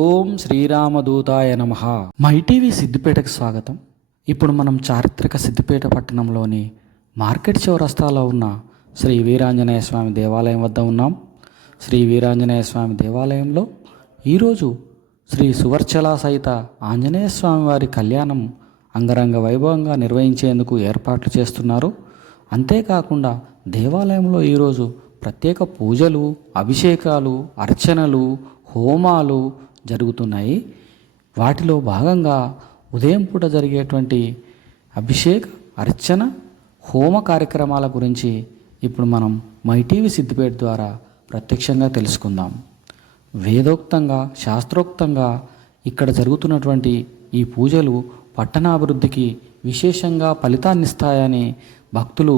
ఓం శ్రీరామదూతాయ నమః. మైటీవీ సిద్దిపేటకు స్వాగతం. ఇప్పుడు మనం చారిత్రక సిద్దిపేట పట్టణంలోని మార్కెట్ చౌరస్తాలో ఉన్న శ్రీ వీరాంజనేయ స్వామి దేవాలయం వద్ద ఉన్నాం. శ్రీ వీరాంజనేయ స్వామి దేవాలయంలో ఈరోజు శ్రీ సువర్చల సహిత ఆంజనేయ స్వామి వారి కళ్యాణం అంగరంగ వైభవంగా నిర్వహించేందుకు ఏర్పాట్లు చేస్తున్నారు. అంతేకాకుండా దేవాలయంలో ఈరోజు ప్రత్యేక పూజలు, అభిషేకాలు, అర్చనలు, హోమాలు జరుగుతున్నాయి. వాటిలో భాగంగా ఉదయం పూట జరిగేటువంటి అభిషేక, అర్చన, హోమ కార్యక్రమాల గురించి ఇప్పుడు మనం మైటీవీ సిద్దిపేట ద్వారా ప్రత్యక్షంగా తెలుసుకుందాం. వేదోక్తంగా, శాస్త్రోక్తంగా ఇక్కడ జరుగుతున్నటువంటి ఈ పూజలు పట్టణాభివృద్ధికి విశేషంగా ఫలితాన్నిస్తాయని భక్తులు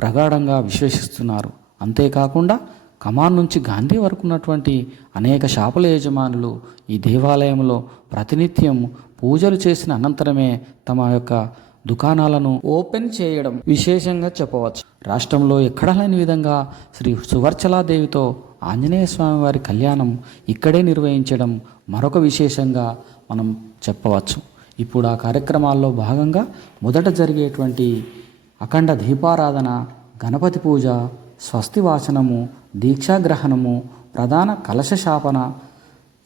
ప్రగాఢంగా విశ్వసిస్తున్నారు. అంతేకాకుండా కమాన్ నుంచి గాంధీ వరకు ఉన్నటువంటి అనేక షాపుల యజమానులు ఈ దేవాలయంలో ప్రతినిత్యం పూజలు చేసిన అనంతరమే తమ యొక్క దుకాణాలను ఓపెన్ చేయడం విశేషంగా చెప్పవచ్చు. రాష్ట్రంలో ఎక్కడా లేని విధంగా శ్రీ సువర్చలాదేవితో ఆంజనేయ స్వామి వారి కళ్యాణం ఇక్కడే నిర్వహించడం మరొక విశేషంగా మనం చెప్పవచ్చు. ఇప్పుడు ఆ కార్యక్రమాల్లో భాగంగా మొదట జరిగేటువంటి అఖండ దీపారాధన, గణపతి పూజ, స్వస్తి వాచనము, దీక్షాగ్రహణము, ప్రధాన కలశశాపన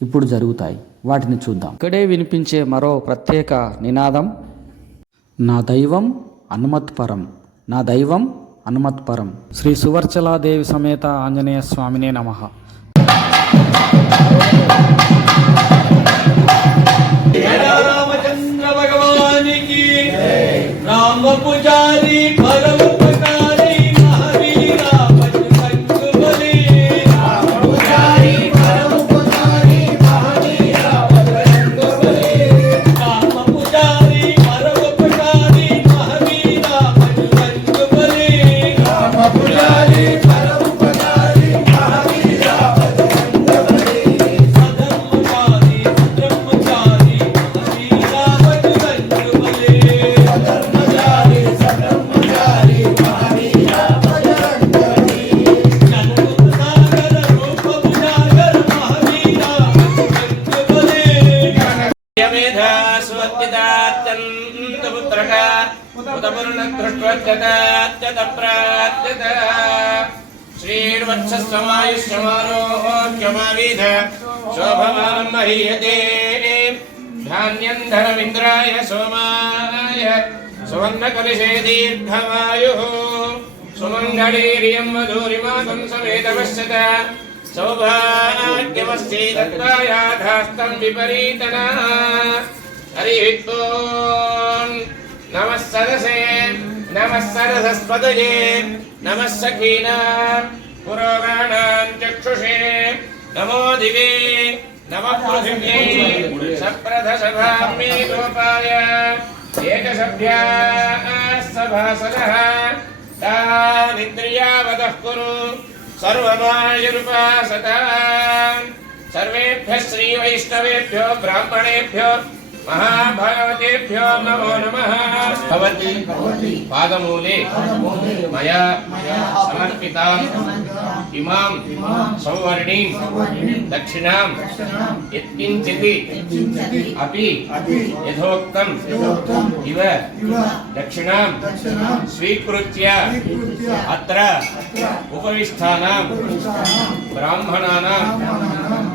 ఇప్పుడు జరుగుతాయి. వాటిని చూద్దాం. ఇక్కడే వినిపించే మరో ప్రత్యేక నినాదం, నా దైవం హనుమత్పరం, నా దైవం హనుమత్పరం. శ్రీ సువర్చలాదేవి సమేత ఆంజనేయ స్వామినే నమః. రామచంద్ర భగవానికి రామ పుజారి పరమపకారి మహావీర బజరంగబలి. రామ పుజారి పరమపకారి మహావీర బజరంగబలి. రామ పుజారి పరమపకారి మహావీర బజరంగబలి. రామ పుజారి పరమపకారి మహావీర బజరంగబలి. సధర్మచారి సధర్మచారి మహావీర బజరంగబలి. సధర్మచారి సధర్మచారి మహావీర బజరంగబలి. జగముసాగర రూపముసాగర మహావీర బజరంగబలి. యమేధా స్వత్తిదాత్యంత పుత్రక ఉదపర్ణ దృష్ట్వత్యత ప్రాత్యత. శ్రీర్వత్సమాయుష్యమారోగ్యమావిధ శోభమానం మహీయతే. ధాన్యం ధనమింద్రాయ సోమాయ సువర్ణకలశే దీర్ఘమాయుః. సుమంగళీర్యం వధూరిమాతం సమేతపశ్యత. సౌభాగ్యమస్తి దత్తాయాధాస్తం విపరీతనా. హరి ఓం నమః సరసే నమః సరసస్పదయే నమః సఖీనాం పురోగాణాం చక్షుషే నమో దివే నమః పృథివ్యై సప్రథసభాం మే గోపాయ ఏకసభ్యాः సభాసదః. తానిద్రియావదః కురు సర్వమాయురుపాసతాం. సర్వేభ్యः శ్రీవైష్ణవేభ్యో బ్రాహ్మణేభ్యో మహాభాగవతేభ్యో నమో నమః. భవతి పాదమూలే మయా సమర్పితాం ఇమాం సౌవర్ణీం దక్షిణాం యత్కించిత్ అపి యథోక్తం ఇవ దక్షిణాం స్వీకృత్య అత్ర ఉపవిష్టానాం బ్రాహ్మణానాం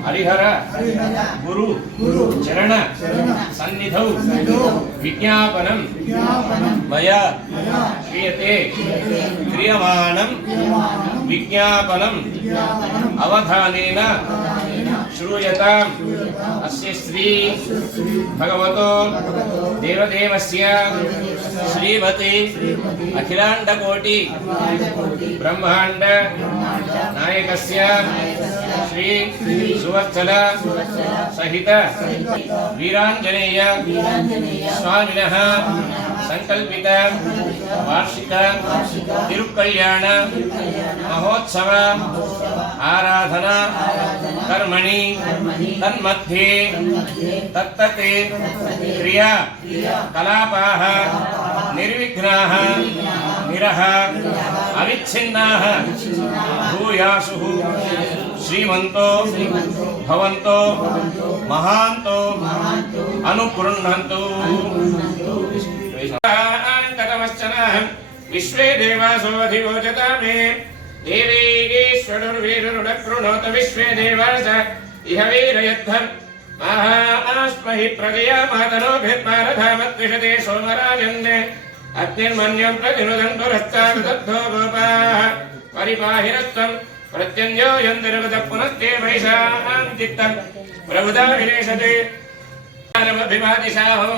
హరిహర గురు చరణ సన్నిధౌ విజ్ఞాపనం మయా క్రియతే. క్రియమాణం విజ్ఞాపనం అవధానేన శ్రూయతాం. అస్య శ్రీ భగవతో దేవదేవస్య శ్రీమతి అఖిలాండకోటి బ్రహ్మాండ నాయకస్య శ్రీ సువర్చల సహిత వీరాంజనేయ స్వామినః సంకల్పిత వార్షిక తిరుకళ్యాణ మహోత్సవ ఆరాధన కర్మణి తన్मध्ये తత్తతే క్రియా కలాపాః నిర్విఘ్నాః विरह अविच्छिन्नाः भूयासुः श्रीमन्तो भवन्तो महान्तो अनुगृह्णन्तु विश्वे देवासो अधिवोचता मे देवीश्वरुर्वीरुरुडकृणोत विश्वे देवास इह वीरयद्धम् महास्महि प्रजया मातरोभिर्भारधामद्विषते सोमराजन्ने अग्निर्मन्यं प्रतिनुदन् पुरस्तादद्धो गोपाः परिपाहिरत्वम् प्रत्यञ्जो यन्दिर्वदः पुनस्ते वैशां चित्तम् प्रभुता विनेशते अभिवादिशाहो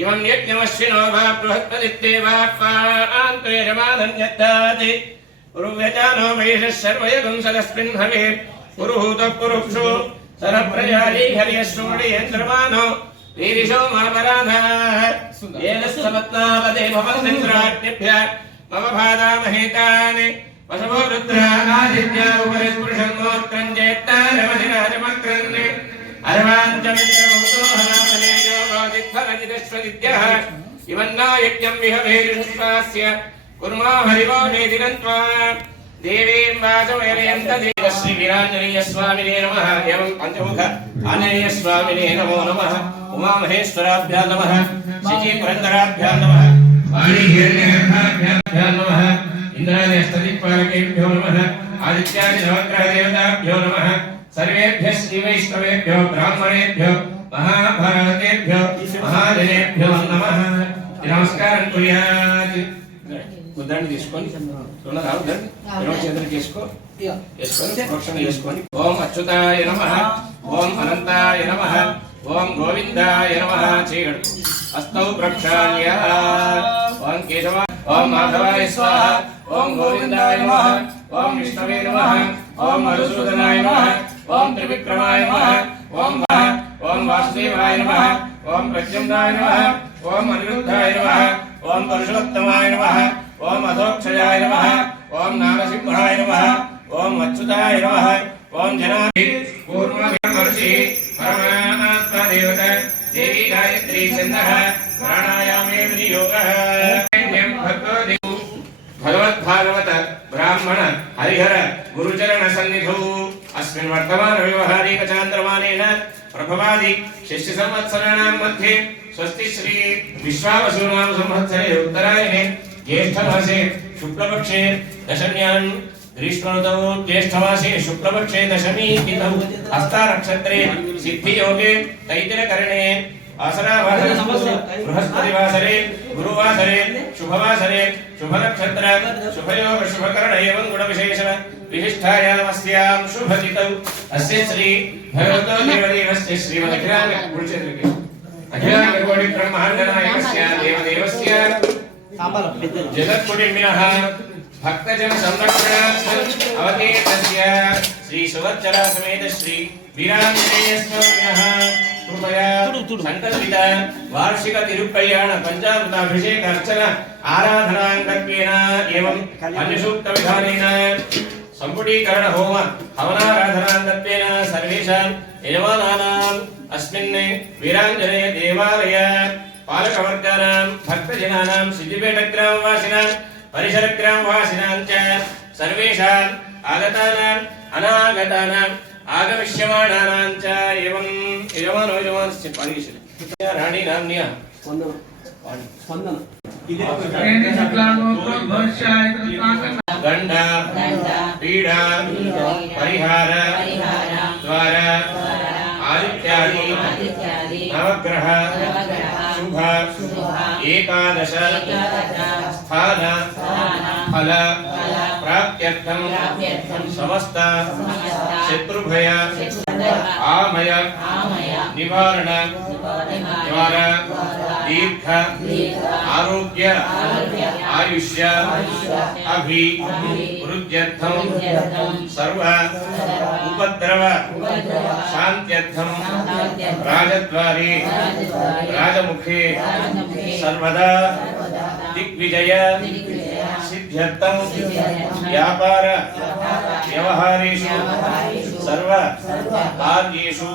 इमं यज्ञमश्विनो वा बृहस्पतित्येवाप्पान्तो यजमानन्यत्ताति पुरुव्यजानो महिषः सर्वयगुं सदस्मिन् हवेत् पुरुहूतः पुरुक्षु सरप्रजाली हर्यश्रोणीयन्द्रमानो वीरिशो मापराधाः येन समत्नावदे भवन्दिन्द्राग्निभ्यः मम भादामहेतानि वसवो रुद्रादित्या उपरि पुरुषं मोत्रं चेत्तारमधिराजमक्रन्ने अर्वाञ्चमित्रमुतो हरामनेयो वादित्फलजितश्वदित्यः इवन्ना यज्ञं विहवेरिषुष्वास्य कुर्मा हरिवो नेदिनन्त्वा देवीं वाचमयनयन्त श्री वीराञ्जनेय स्वामिने नमः एवं पञ्चमुख आञ्जनेय स्वामिने नमो नमः उमामहेश्वराभ्यां नमः श्री पुरन्दराभ्यां नमः वाणीहिरण्यगर्भाभ्यां नमः इन्द्रादिस्तदिक्पालकेभ्यो नमः आदित्यादि नवग्रहदेवताभ्यो नमः सर्वेभ्यः श्रीवैष्णवेभ्यो ब्राह्मणेभ्यो महाभारतेभ्यो महाजनेभ्यो नमः नमस्कारं कुर्यात् उदाहरण తీసుకోండి తొందర రావుదండి ఇరవ చేతులు చేసుకొని ప్రోక్షణ చేసుకోండి ఓం అచ్యుతాయ నమః ఓం అనంతాయ నమః ఓం గోవిందాయ నమః చేయగడు హస్తౌ ప్రక్షాళ్య ఓం కేశవ ఓం మాధవాయ స్వాహ ఓం గోవిందాయ నమః ఓం విష్ణవే నమః ఓం మధుసూదనాయ నమః ఓం త్రివిక్రమాయ నమః ఓం వాసుదేవాయ నమః ఓం ప్రద్యుమ్నాయ నమః ఓం అనిరుద్ధాయ నమః ఓం పురుషోత్తమాయ నమః ఓం అధోక్షయాయ నమః ఓం నారసింహాయ నమః ఓం అచ్యుతాయ నమః ఓం జనాభి పూర్వమర్షి పరమాత్మా దేవత దేవి గాయత్రీ ఛందః ప్రాణాయామే వినియోగః भगवद्भागवत ब्राह्मण हरिहर गुरुचरण सन्निधौ अस्मिन् वर्तमान व्यवहारिक चान्द्रमानेन प्रभवादि शिष्य संवत्सराणां मध्ये स्वस्ति श्री विश्वावसुनाम संवत्सरे उत्तरायणे ज्येष्ठमासे शुक्लपक्षे दशम्यां ग्रीष्मऋतौ ज्येष्ठमासे शुक्लपक्षे दशमी तिथौ हस्तानक्षत्रे सिद्धियोगे तैतिलकरणे आसरावासरे बृहस्पतिवासरे गुरुवासरे शुभवासरे शुभनक्षत्र शुभयोग शुभकरण एवं गुणविशेष विशिष्टायामस्यां शुभतिथौ अस्य श्री भगवतो देवदेवस्य श्रीमदखिलांग अखिलांगकोटि ब्रह्माण्डनायकस्य देवदेवस्य जगत्कुटिम्यः भक्तजन संरक्षणार्थम् अवतीर्णस्य श्री सुवत्सला समेत श्री वीराञ्जनेय स्वामिनः कृपया संकल्पित वार्षिक तिरुकल्याण पंचामृताभिषेक अर्चन आराधनांगत्वेन एवं अन्यसूक्त विधानेन संपुटीकरण होम हवनाराधनांगत्वेन सर्वेषां यजमानानाम् अस्मिन् वीराञ्जनेय देवालय पालकवर्गानां भक्तजनानां सिद्धिपेटग्रामवासिनां परिसरग्रामवासिनां च सर्वेषाम् आगतानाम् अनागतानाम् आगमिष्यमाणानां च एवं यजमानस्य पारिषद राणी नाम्न्या स्पंदन गंड पीड़ा परिहार द्वारा आदित्यादि नवग्रह शुभ एकादश स्थान फल प्राप्त्यर्थं समस्त शत्रुभय आमय निवारण द्वारा दीर्घ आरोग्य आयुष्य अभिवृद्ध्यर्थं सर्व उपद्रव शान्त्यर्थं राजद्वारे राजमुखे सर्वदा दिग्विजय सिद्ध सिद्ध्यर्थं व्यापार व्यवहारेषु सर्व कार्येषु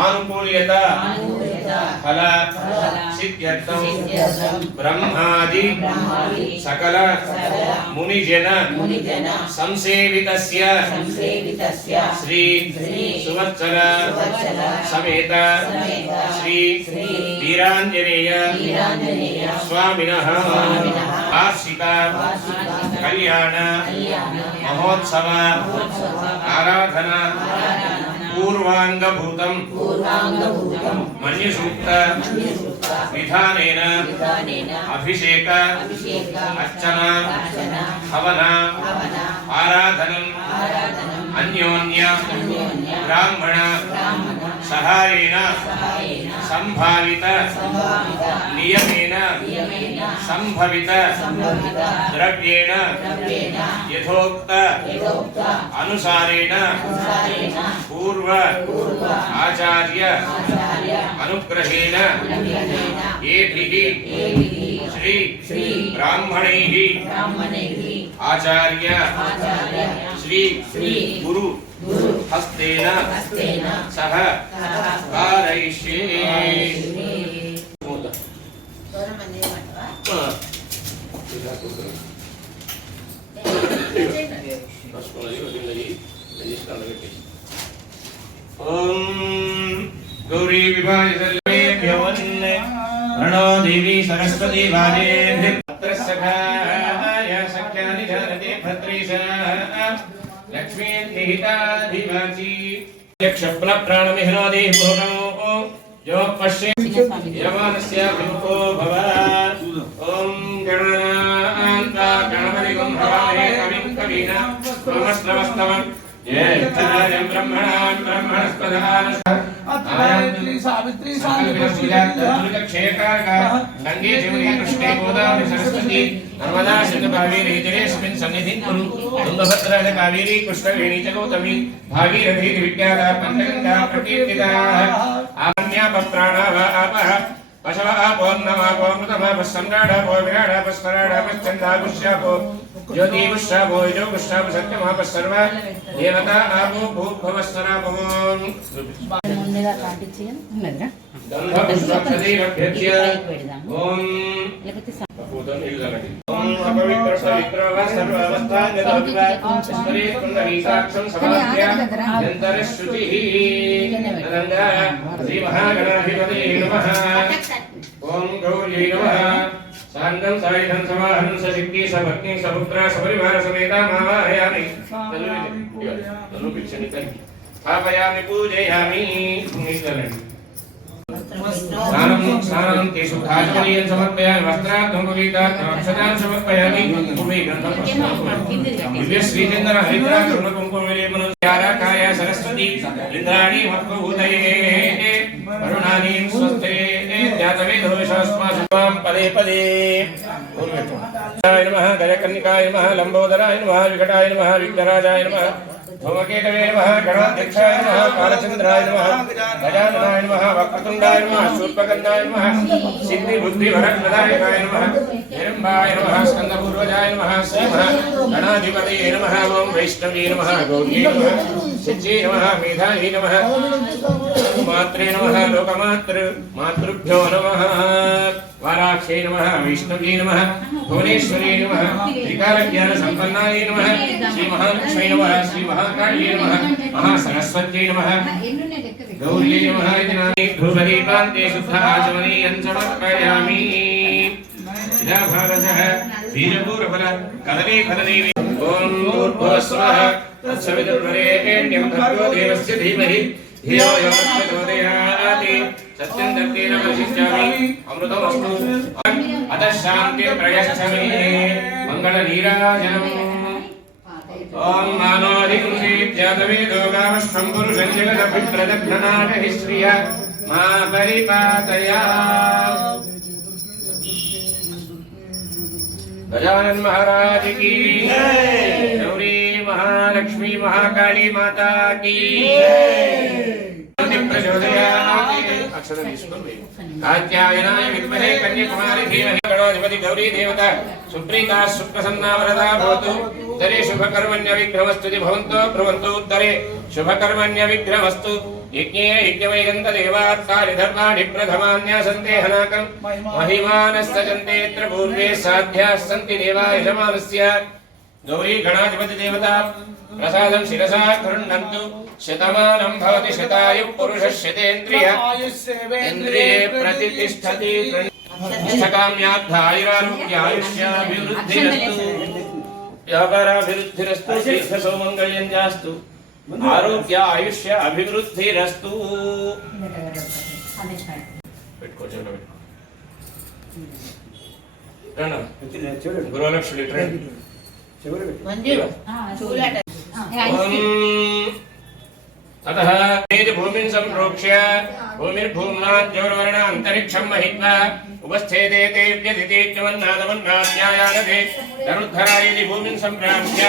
आनुकूल्यता फल सिद्ध्यर्थं ब्रह्मादि सकल मुनिजन संसेवितस्य श्री सुवत्सर समेत श्री वीरांजनेय स्वामिनः वार्षिक कल्याण महोत्सव आराधना पूर्वांगभूतं मन्यसूक्त विधानेन अभिषेक अर्चना हवन आराधनम् अन्योन्य ब्राह्मण सहायेन संभावित नियमेन संभवित द्रव्येण यथोक्त अनुसारेण पूर्व आचार्य अनुग्रहेण येभिः श्री ब्राह्मणैः आचार्य श्री गुरु हस्तेन सह कारयिष्ये। ओम गौरी विभाय सर्वेभ्यवन्ने प्रणो देवी सरस्वती वाजेभ्यः सखाय सख्यानि धरते भद्रेशः लक्ष्मी निहिताधिवाची यक्षप्न प्राणमिह्नादि पूर्णो यो पश्ये यमानस्य विमुखो भव। ओम गणान्ता गणपतिगुं भवामहे कविं कवीना नमस्तवस्तवं ज्येष्ठराजं ब्रह्मणां ब्रह्मणस्पदान् गायत्री सावित्री गंगे जमुने कृष्णे गोदावरी सरस्वती नर्मदा सिंधु कावेरी जलेस्मिन् सन्निधिं कुरु तुंगभद्रा कावेरी कृष्णवेणी च गौतमी भागीरथी विख्याता पंचगंगा प्रकीर्तिता आन्यापप्राणावापः पशवापोन्नमापोमृतमापस्सम्राडापो विराडापस्मराडापश्चन्दापुष्यापो ज्योतिपुष्यापो योगुष्यापो सत्यमापस्सर्व देवता आपो भूभवस्वरापमोन् गन्धपुष्पक्षदैरभ्यर्च्य ॐ ओम अपवित्र पवित्र व सर्वावस्थान्यतोऽभिव स्मरे कुण्डलीकाक्षं समाप्य यन्तरश्रुतिः तदङ्गा श्रीमहागणाधिपतये नमः। ओम गौर्यै नमः। साङ्गं सायुधं समाहं सशक्ति सभक्ति सपुत्र सपरिवार समेता मावाहयामि स्थापयामि पूजयामि। स्नानं तेषु धाजनीयं समर्पयामि वस्त्रार्थं पवित्रार्थं अक्षतान् समर्पयामि भूमि गन्धं दिव्य श्रीचन्दन हरिद्रा कुङ्कुमविलेपनं याराकाय सरस्वती इन्द्राणी मत्वभूतये वरुणानीं स्वस्ते ज्ञातवेदोषास्मासुमां पदे पदे। नमः गजकन्निकाय नमः लम्बोदराय नमः विकटाय नमः विघ्नराजाय नमः धूमकेतवे नमः गणाध्यक्षाय नमः कालचन्द्राय नमः गजाननाय नमः वक्रतुण्डाय नमः शूर्पकर्णाय नमः सिद्धिबुद्धिवरप्रदायकाय नमः हिरम्बाय नमः स्कन्दपूर्वजाय नमः श्रीमः गणाधिपतये नमः ओं वैष्णवे नमः गौर्ये नमः सिद्ध्ये नमः मेधायै नमः मात्रे नमः लोकमातृ मातृभ्यो नमः वाराक्षे नमः वैष्णवे नमः भुवनेश्वरे नमः त्रिकालज्ञानसम्पन्नायै नमः श्रीमहालक्ष्मी नमः श्रीमहाकाल्ये नमः महासरस्वत्यै नमः गौर्यै नमः इति नामे ध्रुवदीपान्ते शुद्धाचमनीयं समर्पयामि। इदा भारतः बीजपूर्वफल कदलीफलदेवी ॐ भूर्भुवस्वः तत्सवितुर्वरेण्यं भर्गो देवस्य धीमहि धियो यो न प्रचोदयात् सत्यं दत्तेन वशिष्यामि अमृतमस्तु अतः शान्तिं प्रयच्छमि मङ्गलनीराजनम्। ओम मानोऽधिकुंसीत्यादवेदो गावश्वं पुरुषं जगदभिप्रदघ्ननाटहि श्रिया मा परिपातया। गजानन महाराज की जय। गौरी महालक्ष्मी महाकाली माता की जय। प्रचोदयात् అక్షర తీసుకొని కాత్యాయనాయ విద్మహే కన్యాకుమారి ధీమహి గణాధిపతి గౌరీ దేవత సుప్రీతా సుప్రసన్నా వరదా భవతు ఉత్తరే శుభకర్మణ్య విఘ్నమస్తు భవంతో భ్రువంతో ఉత్తరే శుభకర్మణ్య విఘ్నమస్తు యజ్ఞే యజ్ఞమయగంత దేవాత్కారి ధర్మాణి ప్రథమాన్యాసంతే హనాకం మహిమానస్తజంతేత్ర పూర్వే సాధ్యాः సంతి దేవా యజమానస్య గౌరీ గణాధిపతి దేవత ప్రసాదం శిరసా గృహ్ణन्तు శతమానం భవతి శతాయు పురుష శతేంద్రియ ఇంద్రియే ప్రతిష్ఠతి ఇష్టకామ్యార్థాయురారోగ్యాయుష్యాభివృద్ధిరస్తు వ్యాపారాభివృద్ధిరస్తు దీర్ఘ సౌమంగళ్యం జాస్తు ఆరోగ్య ఆయుష్య అభివృద్ధిరస్తు పెట్టుకో చెవులో పెట్టుకో గురులక్ష్మి ట్రెండ్ ततः तेज भूमिं संप्रोक्ष्य भूमिर्भूम्नाद्योर्वर्ण अंतरिक्षं महित्वा उपस्थेते तेव्यदितेज्यवन्नादवन्नाद्यायानते धनुद्धरायि भूमिं संप्राप्य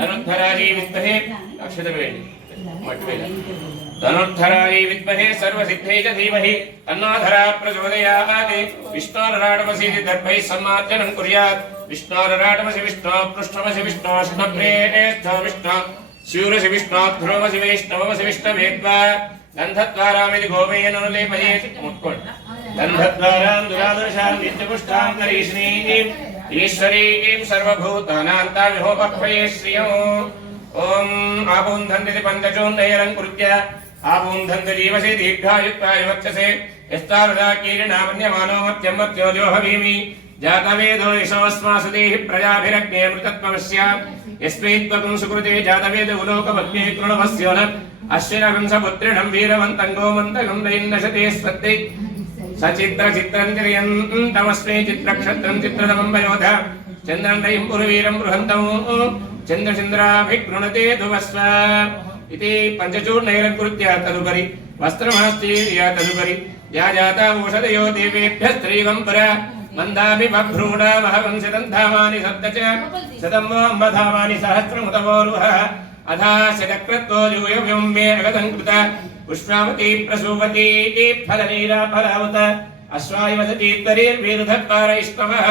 धनुद्धरायि विद्महे अक्षतवेदि मट्वेदि धनुद्धरायि विद्महे सर्वसिद्धै च धीमहि तन्नोधरा प्रचोदयात् विष्णोरराटमसि दर्भैः सम्मार्जनं कुर्यात् विष्णोरराटमसि विष्णो पृष्ठमसि विष्णोष्णप्रेष्ठो विष्णो शूरसि विष्णोध्रुवमसि वैष्णवमसि विष्णवेद्वा गन्धद्वारामिति गोमेयनुलेपयेत् मुट्कोण् गन्धद्वारां दुरादर्शां नित्यपुष्टां करीष्णीं ईश्वरीं सर्वभूतानान्तामिहोपक्वये श्रियो ॐ आपून्धन्ति पञ्चचोन्नयरङ्कृत्य आपून्धन्ति जीवसे दीर्घायुत्वाय वक्षसे यस्तावदा कीर्णामन्यमानो मत्यं मत्योजो हवीमि जातवेदो यशोऽस्मासु देहि प्रजाभिरग्ने मृतत्वमस्याम् यस्मैत्वकं सुकृते जातवेद उलोकपद्मे कृणवस्य न अश्विनहंसपुत्रिणं वीरवन्तं गोमन्तकं दैन्नशते स्वत्ते सचित्रचित्रञ्जयन्तमस्मै चित्रक्षत्रं चित्रतमं वयोध चन्द्रं रयिं पुरवीरं बृहन्तं चन्द्रचन्द्राभिगृणते ध्रुवस्व इति पञ्चचूर्णैरकृत्य तदुपरि वस्त्रमस्ति या तदुपरि या जाता ओषधयो देवेभ्यः स्त्रीवं पुरा मंदाभि बभ्रूणा महवंशतं धामानि सप्त च शतं वाम्बधामानि सहस्रमुतवोरुहः अथा शतक्रत्वो यूयव्योम्ये अगतं कृता पुष्पावती प्रसूवती फलनीरा फलावत अश्वायवसती त्वरीर्वीरुधत्पारैष्णवः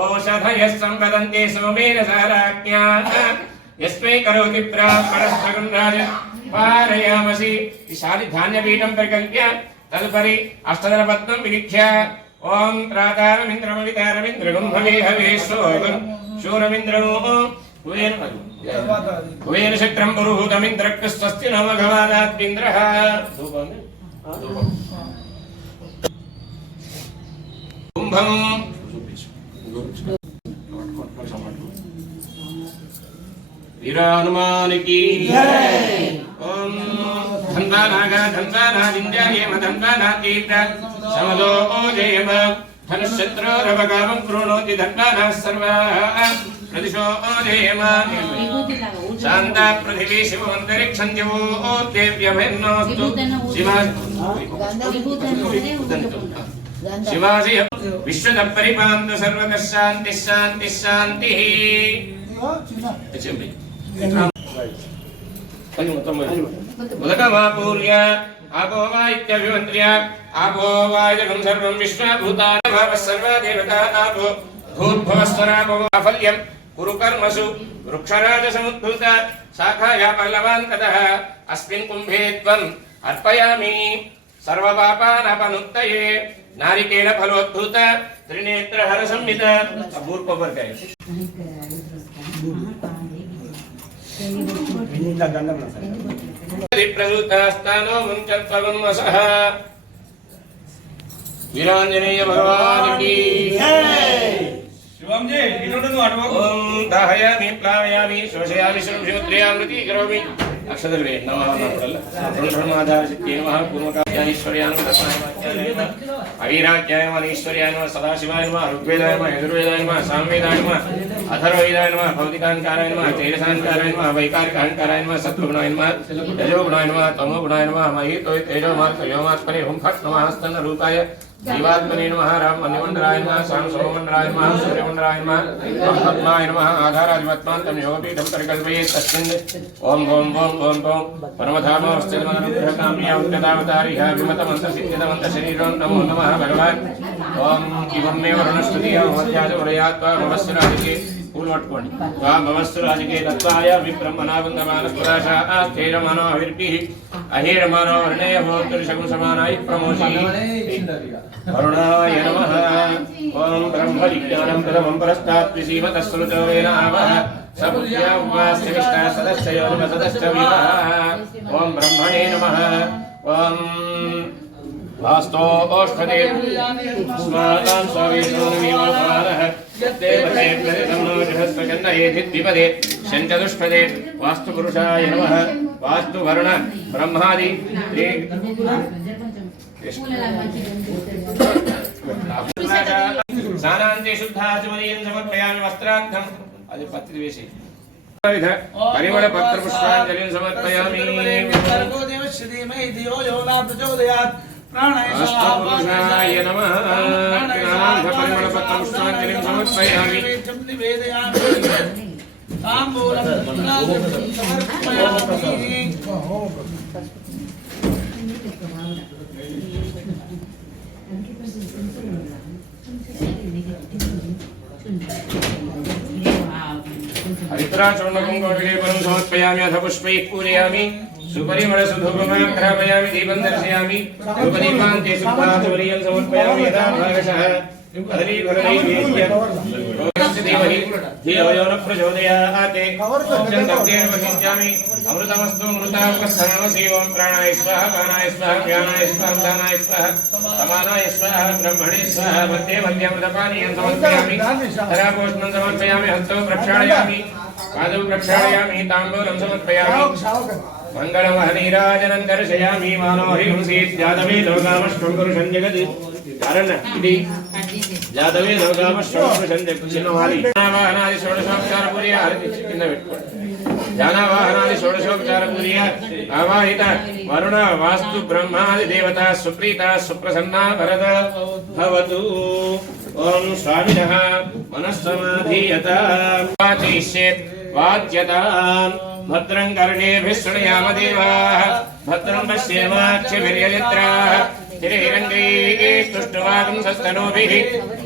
ओषधयः सम्पदन्ते सोमेन सहराज्ञाः यस्मै करोति प्रापणस्त्रगं राज पारयामसि विशालि धान्यपीठं परिकल्प्य तदुपरि अष्टदलपद्मं विलिख्य ओम त्रातारमिन्द्रमवितारमिन्द्रगं हवे हवे शूरमिन्द्रनो कुवेन शक्रं पुरुहूतमिन्द्रक् स्वस्ति नो भगवानाद्विन्द्रः कुम्भं वीरानुमान की जय। ओम धन्वानागा धन्वानादिन्द्यायेम धन्वानातीर्थ समदो ओजयेम धनुश्शत्रो रवगामं प्रणोति धन्वानाः सर्वाः प्रदिशो ओजयेम शान्ता पृथिवी शिवमन्तरिक्षं देव्यभिन्नोऽस्तु शिवासि विश्वतः परिपान्तु सर्वतः शान्तिः शान्तिः शान्तिः उदकमापूर्य आपो वा इत्यभिमन्त्र्य आपो वा जगं सर्वं विश्वभूतानि भवः सर्वा देवता आपो भूर्भुवस्वरापो साफल्यं कुरु कर्मसु वृक्षराजसमुद्भूत शाखाया पल्लवान्ततः अस्मिन् कुम्भे त्वम् अर्पयामि सर्वपापानपनुत्तये नारिकेल फलोद्भूत त्रिनेत्रहर संहित अपूर्वपर काय प्रसूतास्तानो मुञ्चत्वगं वसः वीरांजनेय भगवान की शिवम जी इन्होंने आठवा ओम दाहयामि प्लावयामि शोषयामि श्रुतियामृति करोमि अक्षतग्रे नमः नमः ब्रह्माधार सिद्धि नमः पूर्वकार्यानीश्वर्याय नमः अवीराज्याय नमः ईश्वर्याय नमः सदाशिवाय नमः ऋग्वेदाय नमः यजुर्वेदाय नमः सामवेदाय नमः अथर्ववेदाय नमः भौतिकाहंकाराय नमः तेजसाहंकाराय नमः वैकारिकाहंकाराय नमः सत्त्वगुणाय नमः रजोगुणाय नमः तमोगुणाय नमः मयि तोय तेजोमात्मने हुं फट् नमः स्तनरूपाय जीवात्मने नमः राममणिमण्डलाय नमः सामसोमण्डलाय नमः सूर्यमण्डलाय नमः पद्माय नमः आधाराधिपत्मान्तं योगपीठं परिकल्पयेत् तस्मिन् ॐ परमधामोऽस्तिमनुग्रहकाम्यावतारिह विमतमन्त्रसिद्धितमन्तशरीरं नमो नमः भगवान् ॐ इमं मे वरुणस्तुतियामध्याजमरयात्वामवस्सरादिके फूल पट्टुकोंडि भवस्सरादिके दत्ताय विब्रह्मणावन्दमानस्पदाशास्तेरमानो हविर्भिः अहेरमानो वर्णे होतुर्शकुंसमानाय प्रमोषि वरुणाय नमः ॐ ब्रह्मविज्ञानं प्रथमं परस्तात्विसीमतस्सृतो वेन आवः सपुत्र्या उपास्य विष्टा सदस्ययोर्वसदश्च विवः ॐ ब्रह्मणे नमः ॐ वास्तो ओष्ठदे स्मार्तान् स्वावेशोन्विमोपारः देवते प्रतिसम्नो जहस्वचन्दयेति द्विपदे शञ्चतुष्पदे वास्तुपुरुषाय नमः वास्तुवरुण ब्रह्मादि स्नानान्ते शुद्धाचमनीयं समर्पयामि वस्त्रार्थम् అది పత్రి వేసి పరిమళ పత్ర పుష్పాంజలిని సమర్పయామి ప్రాణాయ నమః పరిమళ పత్ర పుష్పాంజలిని సమర్పయామి हरिद्राचूर्णकुङ्कुमविलेपनं समर्पयामि अथ पुष्पैः पूजयामि सुपरिमलसुधूपमाघ्रापयामि दीपं दर्शयामि धूपदीपान्ते शुद्धाचमनीयं समर्पयामि यथा भागशः धियो यो न प्रचोदयात् वक्ष्यामि अमृतमस्तु मृतावकस्थानमसि ॐ प्राणाय स्वाहा पानाय स्वाहा व्यानाय स्वाहा दानाय स्वाहा समानाय स्वाहा ब्रह्मणे स्वाहा मध्ये मध्यमृतपानीयं समर्पयामि धरापोष्णं समर्पयामि हस्तौ प्रक्षालयामि पादौ प्रक्षालयामि ताम्बूलं समर्पयामि मंगलमहनीराजनं दर्शयामि मानो हिंसी जातवे लोकामष्टं पुरुषं जगत् कारण इति जातवे लोकामष्टं पुरुषं जगत् चिन्नवाली जानावाहनादि षोडशोपचार पूर्य हरिति चिन्ह पेट्टुकोंडि जानावाहनादि षोडशोपचार पूर्य आवाहित वरुण वास्तु ब्रह्मादि देवता सुप्रीता सुप्रसन्ना वरदा भवतु ओम स्वामिनः मनस्समाधीयता वाचयिष्येत् वाच्यताम् भद्रं कर्णेभिः शृणुयाम देवाः भद्रं पश्येमाक्षभिर्यजत्राः स्थिरैरङ्गैस्तुष्टुवागं सस्तनूभिः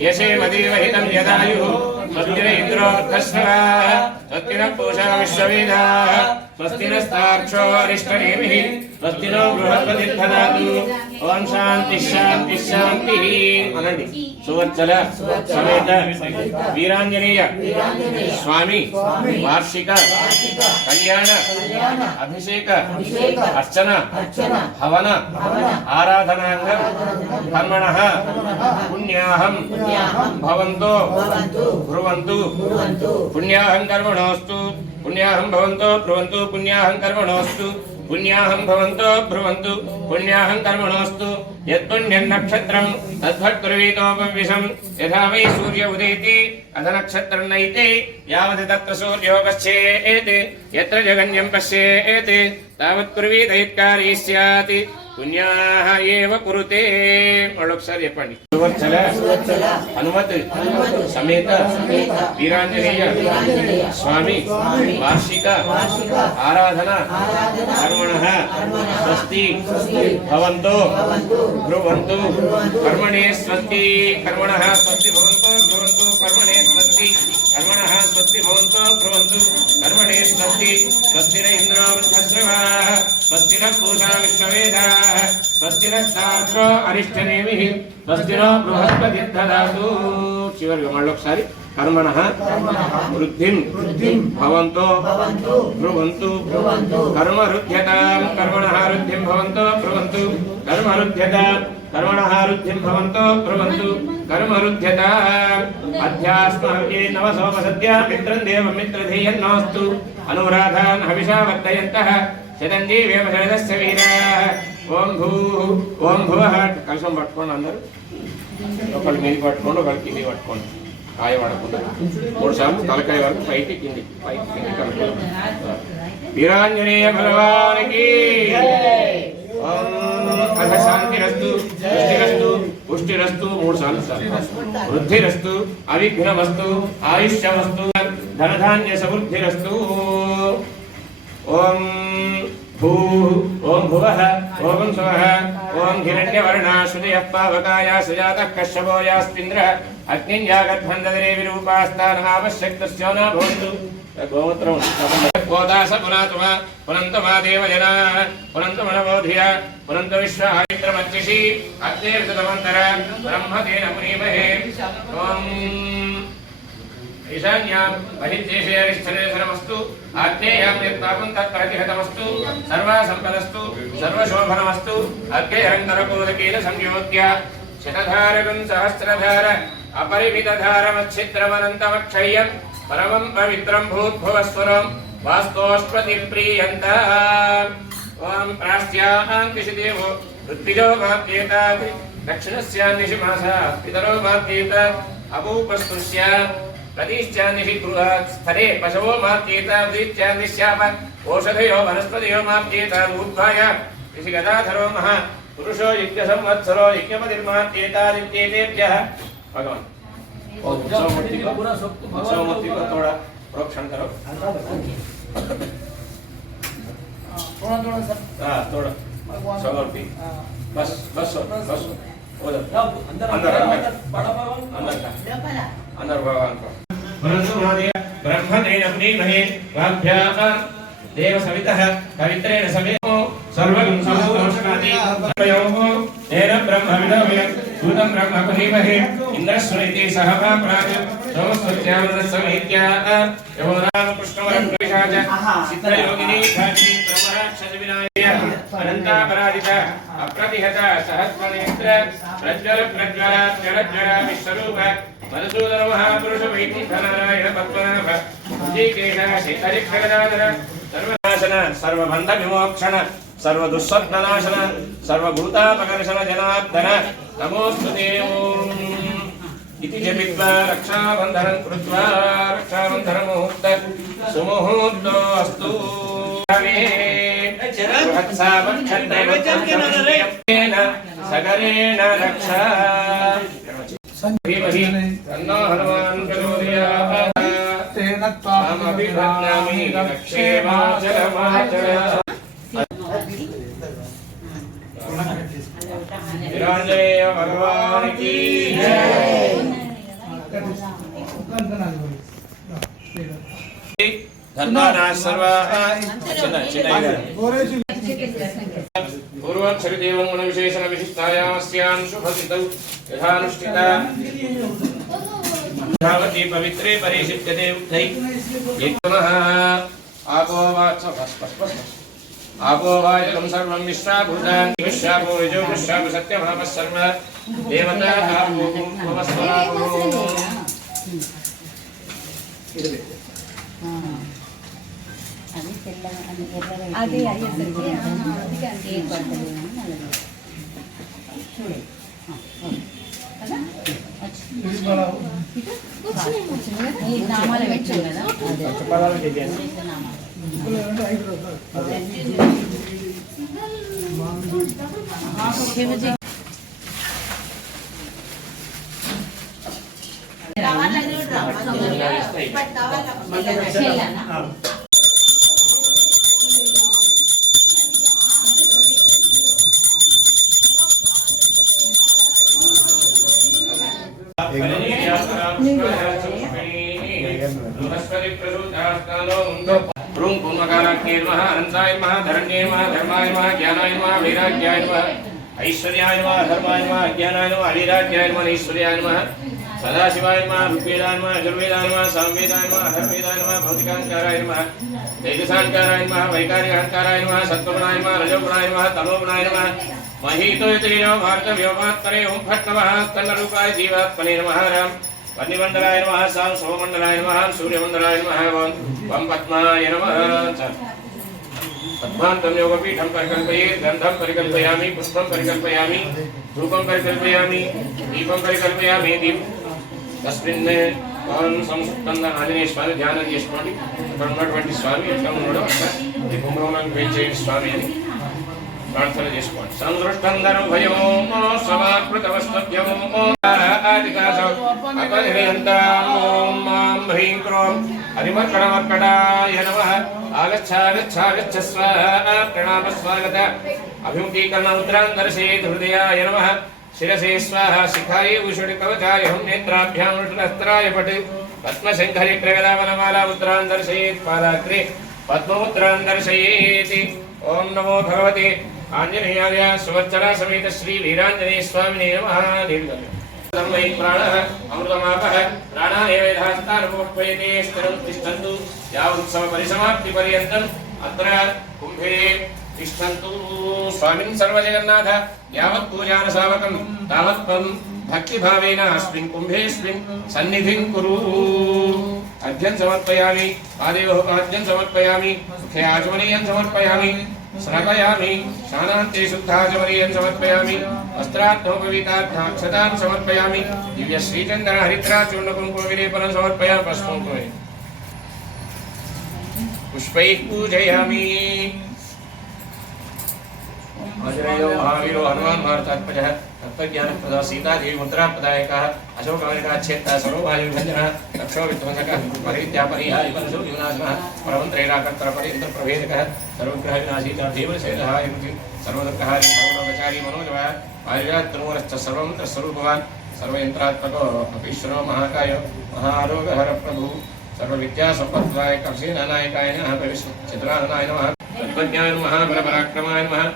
यशेम देवहितं यदायुः स्वस्ति न इन्द्रो वृद्धश्रवाः स्वस्ति नः पूषा विश्ववेदाः स्वस्ति नस्तार्क्ष्यो अरिष्टनेमिः स्वस्ति नो बृहस्पतिर्दधातु ओम शांति शांति शांतिः अनंడి सुवत्सल समेत वीरांजनेय स्वामी वार्षिक कल्याण अभिषेक अर्चना हवन आराधनांग कर्मणः पुण्याहं भवन्तो ब्रुवन्तु पुण्याहं कर्मणोऽस्तु पुण्याहं भवन्तो ब्रुवन्तु पुण्याहं कर्मणोऽस्तु पुण्याहं भवन्तो ब्रुवन्तु पुण्याहं कर्मणोऽस्तु यत्पुण्यं नक्षत्रं तद्भक्तुर्वीतोपविशं यथा वै सूर्य उदेति अथ नक्षत्रं नैति यावत् तत्र सूर्यो पश्येत् यत्र जगन्यं पश्येत् तावत् कुर्वीत यत्कार्यं स्यात् पुण्याः एव कुरुते ఒక్కసారి చెప్పండి సువత్సల హనుమత్ సమేత వీరాంజనేయ స్వామి వార్షిక ఆరాధన కర్మణః స్వస్తి భవంతో బ్రువంతు కర్మణే స్వస్తి కర్మణః స్వస్తి భవంతో బ్రువంతు కర్మణే స్వస్తి కర్మణః స్వస్తి భవంతో బ్రువంతు కర్మణే స్వస్తి స్వస్తి న ఇంద్రో వృద్ధశ్రవాः స్వస్తి న పూషా విశ్వవేదాः స్వస్తి నస్తార్క్ష్యో అరిష్టనేమిః స్వస్తి నో బృహస్పతిర్దధాతు చివరిగా మళ్ళీ ఒకసారి कर्मणः वृद्धिं भवन्तो ब्रुवन्तु कर्मरुध्यतां कर्मणः वृद्धिं भवन्तो ब्रुवन्तु कर्मरुध्यतां कर्मणः वृद्धिं भवन्तो ब्रुवन्तु कर्मरुध्यताम् अध्यास्महे नवसोपसद्य मित्रं देवं मित्रधेयन्नोऽस्तु अनुराधान् हविषा वर्धयन्तः शतञ्जीवेम शरदस्य वीराः ओं भूः ओं भुवः कलशं पట్టుకోండి అందరూ ఒకళ్ళు మీది పట్టుకోండి ఒకళ్ళు కింది పట్టుకోండి ఆయవాడకుండా 3 సార్లు తలకాయ వరకు పైకి కిందికి పైకి కిందికి కలుపుకోవాలి. వీరాంజనేయ భగవానికి అథ శాంతిరస్తు పుష్టిరస్తు పుష్టిరస్తు 3 సార్లు వృద్ధిరస్తు అవిఘ్నమస్తు ఆయుష్యమస్తు ధనధాన్య సమృద్ధిరస్తు. ఓం భూః ఓం భువః ఓం స్వః ఓం హిరణ్యవర్ణాశ్వదయః పావకాయ సుజాతః కశ్యపో యాస్మింద్రః అగ్నింజాగద్భందరే విరూపాస్తానావశ్యక్తస్యో న భవంతు. గోత్రం గోదాస పునాతుమ పునంతమా దేవజనా పునంతమనవోధియ పునంత విశ్వామిత్రమర్చిషి అగ్నేర్దమంతర బ్రహ్మతేన మునీమహే. ఓం ఈశాన్యాం బహిర్దేశే అరిష్టనేశ్వరమస్తు ఆగ్నేయాం నిర్పాపం తత్ప్రతిహతమస్తు సర్వసంపదస్తు సర్వశోభనమస్తు. అగ్నేయంతరకోదకీల సంయోగ్య శతధారకం సహస్రధార అపరిమితధారమచ్ఛిద్రమనంతమక్షయ్యం పరమం పవిత్రం భూద్భువస్వరం వాస్తోష్పతిప్రీయంత. ఓం ప్రాస్యాం దిశిదేవో ఋత్విజో మాప్యేతాత్ దక్షిణస్యాన్నిషి మాసాత్ పితరో మాప్యేతాత్ అపూపస్పృశ్య ప్రతిశ్చాన్నిషి గృహాత్ స్థరే పశవో మాప్యేతాత్ ఉదీచ్చాన్నిశ్యాప ఓషధయో వనస్పతయో మాప్యేతాత్ ఊర్ధ్వాయ దిశి గదాధరో మహా పురుషో యజ్ఞ సంవత్సరో యజ్ఞపతిర్మాప్యేతాదిత్యేతేభ్యః. భగవాన్ उत्सवमूर्ति को थोड़ा प्रोक्षण करो. हाँ थोड़ा समर्पी बस बस बस उधर अंदर अंदर अंदर भगवान को ब्रह्मदेव प्रीमहे वाभ्याः देव सवितः पवित्रेण समेतो सर्वं समोषणाति तयोः तेन ब्रह्मविदोऽयं सूतं ब्रह्म प्रीमहे इन्द्रस्वरिति सह प्राप्त सोमस्वत्यामृतसमेत्या यवोराम कृष्णवरं प्रविशाच चित्रयोगिनी धात्री ब्रह्मराक्षसविनाय अनन्तापराजित अप्रतिहत सहस्रनेत्र प्रज्वल प्रज्वल जलज्वल विश्वरूप मधुसूदन महापुरुष वैकुण्ठनारायण पद्मनाभ ऋषिकेश शेखरिखगदाधर सर्वनाशन सर्वबन्ध विमोक्षण सर्वदुःस्वप्ननाशन सर्वभूतापकर्षण जनार्दन नमोस्तुते. ओम इति जपित्वा रक्षाबन्धनं कृत्वा रक्षाबन्धनमुहूर्त सुमुहूर्तो अस्तु. सगरेण रक्षा तन्नो हनुमान् प्रचोदयात्. तेन त्वामभिभद्रामि रक्षे माचरमाचर. वीरांजनेय भगवान की जय. धन्यवाद सर्वाः. पूर्वक्षरिदेवं गुणविशेषण विशिष्टायामस्यां शुभसिद्धौ यथानुष्ठिता धावति पवित्रे परिषिध्यते उक्तै यज्ञमः आपो वाच आपो वायलं सर्वं विश्वाभूतानि विश्वापो यजो विश्वाप सत्यमापः सर्व देवता आपो भवस्वापो. అది అయ్యేసరికి కేక్ పడుతుంది ఈ నామాలు పెట్టాం కదా శివజీ ॐ पूर्णकालाख्ये नमः अनन्ताय नमः धरण्ये नमः धर्माय नमः ज्ञानाय नमः वैराग्याय नमः ऐश्वर्याय नमः धर्माय नमः ज्ञानाय नमः वैराग्याय नमः ऐश्वर्याय नमः सदाशिवाय नमः ऋग्वेदाय नमः यजुर्वेदाय नमः सामवेदाय नमः अथर्ववेदाय नमः भौतिकाहंकाराय नमः तेजसाहंकाराय नमः वैकारिकाहंकाराय नमः सत्त्वगुणाय नमः रजोगुणाय नमः तमोगुणाय नमः महीतोयतेजो भारतव्योमात्मने ओं फट् नमः तन्नरूपाय जीवात्मने नमः राम वन्यमण्डलाय नमः सां सोममण्डलाय नमः सूर्यमण्डलाय नमः वं पद्माय नमः. पद्मान्तं योगपीठं परिकल्पयेत्. गन्धं परिकल्पयामि, पुष्पं परिकल्पयामि, धूपं परिकल्पयामि, दीपं परिकल्पयामि. तस्मिन् సంస్కంద ఆంజనేయ స్వామి ధ్యానం చేసుకోండి. ఇక్కడ ఉన్నటువంటి స్వామి ఎట్లా ఉన్నాడో అట్లా ఈ కుంభంలోకి వేయించేయండి స్వామి అని ప్రార్థన చేసుకోండి. సందృష్టందరం భయో సమాకృతవస్తభ్యమో మాం హ్రీం క్రోం హరిమర్కటమర్కటాయ నమః. ఆగచ్చాగచ్చాగచ్చస్వ ప్రణామ స్వాగత అభిముఖీకరణ ముద్రాం దర్శయేత్ హృదయాయ నమః. శిరసే స్వాహ శిఖాయ భూషణి కవచాయ హం నేత్రాభ్యాం వృషణస్త్రాయ పట్ పద్మశంఖరి ప్రగదావనమాలా ముద్రాం దర్శయేత్ పాదాగ్రే పద్మముద్రాం దర్శయేతి. ఓం నమో భగవతే ఆంజనేయాయ సువర్చన సమేత శ్రీ వీరాంజనేయ స్వామినే నమః. తన్మై ప్రాణః అమృతమాపః ప్రాణాయ వేదాస్తానుపయతే స్థిరం తిష్టంతు యావత్సవ పరిసమాప్తి పర్యంతం అత్ర కుంభే తిష్టంతు. స్వామిన్ సర్వజగన్నాథ యావత్ పూజాన సావకం తావత్ త్వం భక్తిభావేన అస్మిన్ కుంభేస్మిన్ సన్నిధిం కురు. అర్ఘ్యం సమర్పయామి, పాదయోః పాద్యం సమర్పయామి, ముఖే ఆచమనీయం సమర్పయామి, స్నాపయామి, స్నానాంతే శుద్ధాచమనీయం సమర్పయామి, వస్త్రార్థోపవీతార్థాక్షతాన్ సమర్పయామి, దివ్య శ్రీచందన హరిద్రాచూర్ణ కుంకుమ విలేపనం సమర్పయామి. పశ్చిమ పుష్పైః పూజయామి. ఆంజనేయో మహావీరో హనుమాన్ భారతాత్మజः తత్వజ్ఞానప్రద సీతాదేవి ముద్రాప్రదాయకः అశోకవనికాచ్ఛేత్త సర్వవాయుర్భంజనः రక్షో విధ్వంసకः పరిత్యాపరిహారి పరశో వినాశనः పరమంత్రైరాకర్తరపరీంద్రప్రభేదకः సర్వగ్రహ వినాశీ దేవశైలహాయ సర్వదుఃఖహారి సర్వలోకచారీ మనోజవः ఆయుర్యాత్రమూలశ్చ సర్వమంత్రస్వరూపవాన్ సర్వయంత్రాత్మకో అపీశ్వరో మహాకాయో మహారోగహర ప్రభుः సర్వవిద్యాసంపత్ప్రదాయక శ్రీనానాయకాయ నమః. చిత్రాననాయ నమః. తత్వజ్ఞాయ నమః. బలపరాక్రమాయ నమః.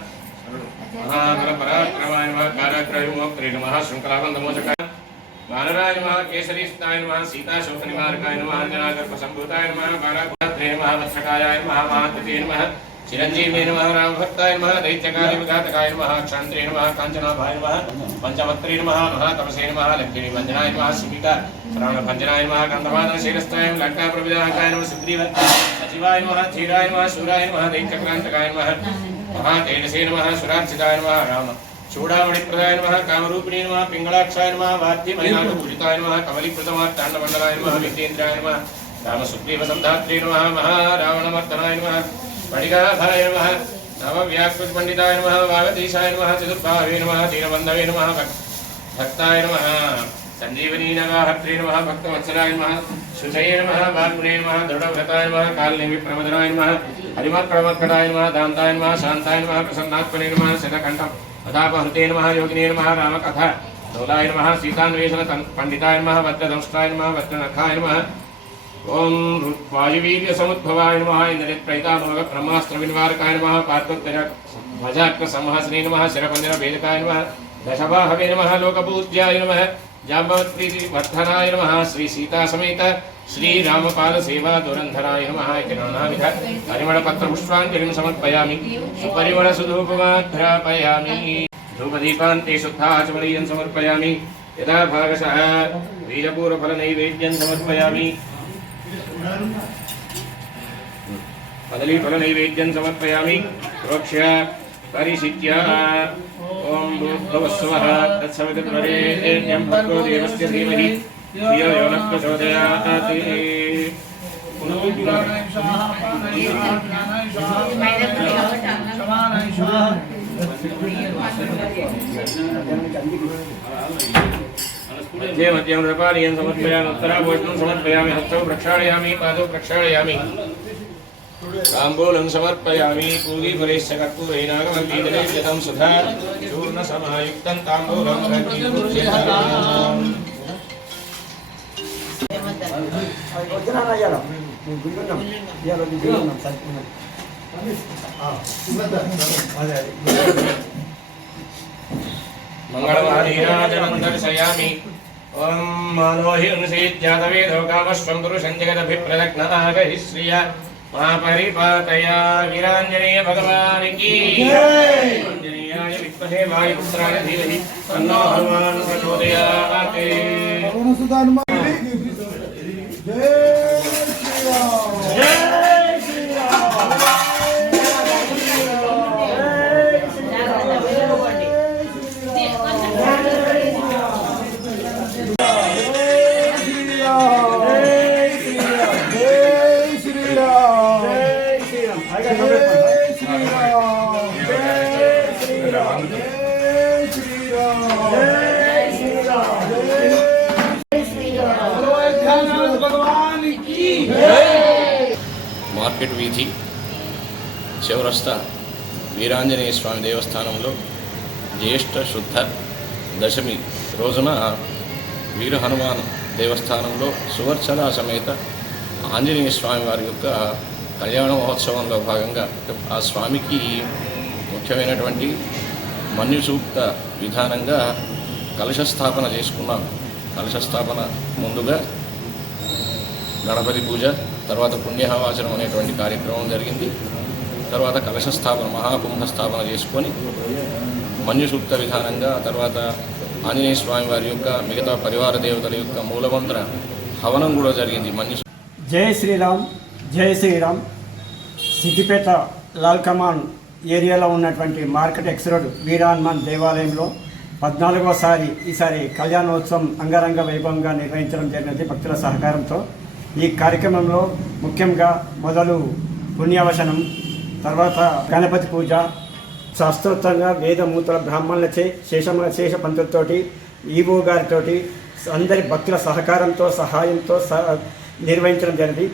महाबलपराक्रमाय नमः. काराग्रहविमोक्त्रे नमः. शृङ्खलाबन्धमोचकाय वानराय नमः. केसरीस्ताय नमः. सीताशोकनिवारकाय नमः. जनागर्भसम्भूताय नमः. काराग्रहे नमः. वत्सकायाय नमः. महात्मते नमः. चिरञ्जीवे नमः. रामभक्ताय नमः. दैत्यकार्यविघातकाय नमः. क्षान्त्रे नमः. काञ्चनाभाय नमः. पञ्चवक्त्रे नमः. महातपसे नमः. लक्ष्मीभञ्जनाय नमः. शिविका श्रावणभञ्जनाय नमः. गन्धमादनशीलस्ताय लङ्काप्रविदायकाय नमः. सुग्रीव सचिवाय नमः. धीराय नमः. शूराय नमः. दैत्यक्रान्तकाय नमः. महातेजसे नमः. सुरार्चिताय नमः. राम चूड़ामणिप्रदाय नमः. कामरूपिणे नमः. पिङ्गलाक्षाय नमः. वाद्यमयनाथपूजिताय नमः. कमलीकृतमार्ताण्डमण्डलाय नमः. विद्येन्द्राय नमः. रामसुग्रीवसन्धात्रे नमः. महारावणमर्दनाय नमः. स्फटिकाभाय नमः. नवव्याकृतपण्डिताय नमः. वागधीशाय नमः. चतुर्भावे नमः. दीनबन्धवे नमः. भक्ताय नमः. संजीवनीनगाहत्रे नमः. भक्तवत्सलाय नमः. शुचये नमः. वाग्मुने नमः. दृढव्रताय नमः. कालनेमिप्रमदनाय नमः. हरिमत्कटमत्कटाय नमः. दान्ताय नमः. शान्ताय नमः. प्रसन्नात्मने नमः. शतकण्ठं अदापहृते नमः. योगिने नमः. रामकथा लोलाय नमः. सीतान्वेषण पंडिताय नमः. वज्रदंष्टाय नमः. वज्रनखाय नमः. ओम वायुवीर्यसमुद्भवाय नमः. इन्द्रजित्प्रहितामोघ ब्रह्मास्त्रविनिवारकाय नमः. पार्थोत्तरभजाक्रसंहासने नमः. शिरपञ्जरभेदकाय नमः. दशबाहवे नमः. लोकपूज्याय नमः. जाम्बवत्प्रीतिवर्धनाय नमः. श्री सीता समेत श्री रामपाल सेवा दुरंधराय नमः. इति नानाविध परिमलपत्रपुष्पाञ्जलिं समर्पयामि. सुपरिमलसुधूपमाघ्रापयामि. धूपदीपान्ते शुद्धाचमनीयं समर्पयामि. यदा भागशः बीजपूर्वफलनैवेद्यं समर्पयामि. कदलीफलनैवेद्यं समर्पयामि. प्रोक्ष्य परिशिच्य ओम भूर्भुवस्सुवः तत्सवितुर्वरेण्यं भर्गो देवस्य धीमहि धियो यो नः प्रचोदयात्. मध्ये मध्यं नृपालीयं समर्पयामि. उत्तराभूषणं समर्पयामि. हस्तौ प्रक्षालयामि. पादौ प्रक्षालयामि. ताम्बूलं समर्पयामि. पूगीफलैश्च कर्पूरेणागमद्वीदनैवेद्यं सुधा चूर्णसमायुक्तं ताम्बूलं प्रतीपूज्यताम्. मंगलवादीनाजनं दर्शयामि. ओम मानोहि उन्सेज्जातवेदो कामश्वं पुरुषं जगदभिप्रदग्नागहि श्रिया महापरिपातया वीरांजनेय भगवान की आंजनेयाय विद्महे वायुपुत्राय धीमहि तन्नो हनुमान् प्रचोदयात्. జై भगवान की మార్కెట్ వీధి చౌరస్తా వీరాంజనేయ స్వామి దేవస్థానంలో జ్యేష్ఠ శుద్ధ దశమి రోజున వీర హనుమాన్ దేవస్థానంలో సువర్చల సమేత ఆంజనేయ స్వామి వారి యొక్క కళ్యాణ మహోత్సవంలో భాగంగా ఆ స్వామికి ముఖ్యమైనటువంటి మన్యు సూక్త విధానంగా కలశస్థాపన చేసుకున్నాం. కలశస్థాపన ముందుగా గణపతి పూజ, తర్వాత పుణ్యహవాచనం అనేటువంటి కార్యక్రమం జరిగింది. తర్వాత కలశస్థాపన మహాకుంభ స్థాపన చేసుకొని మన్యుసూక్త విధానంగా తర్వాత ఆంజనేయ స్వామి వారి యొక్క మిగతా పరివార దేవతల యొక్క మూలమంత్ర హవనం కూడా జరిగింది. జై శ్రీరామ్, జై శ్రీరామ్. సిద్దిపేట లాల్ కమాన్ ఏరియాలో ఉన్నటువంటి మార్కెట్ ఎక్స్ రోడ్ వీర హనుమాన్ దేవాలయంలో 14వసారి ఈసారి కళ్యాణోత్సవం అంగరంగ వైభవంగా నిర్వహించడం జరిగినది భక్తుల సహకారంతో. ఈ కార్యక్రమంలో ముఖ్యంగా మొదలు పుణ్యవచనం, తర్వాత గణపతి పూజ, శాస్త్రోక్తంగా వేదమూతుల బ్రాహ్మణులచే శేష పంతులతోటి ఈవో గారితోటి అందరి భక్తుల సహకారంతో సహాయంతో నిర్వహించడం జరిగింది.